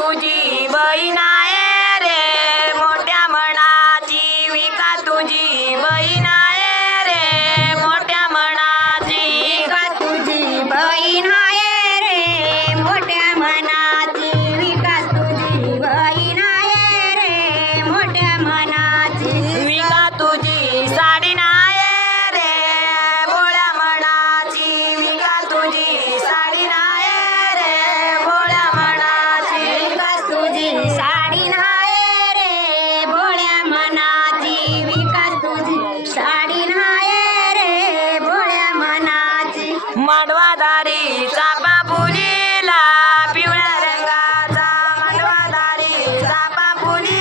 तुझी बहीण आहे रे. मोठ्या मनाची विका तुझी बहीण आहे रे. मोठ्या मनाची विका तुझी बहीण आहे रे. मोठ्या मनाची विका तुझी बहीण आहे रे. मोठ्या मना Morning.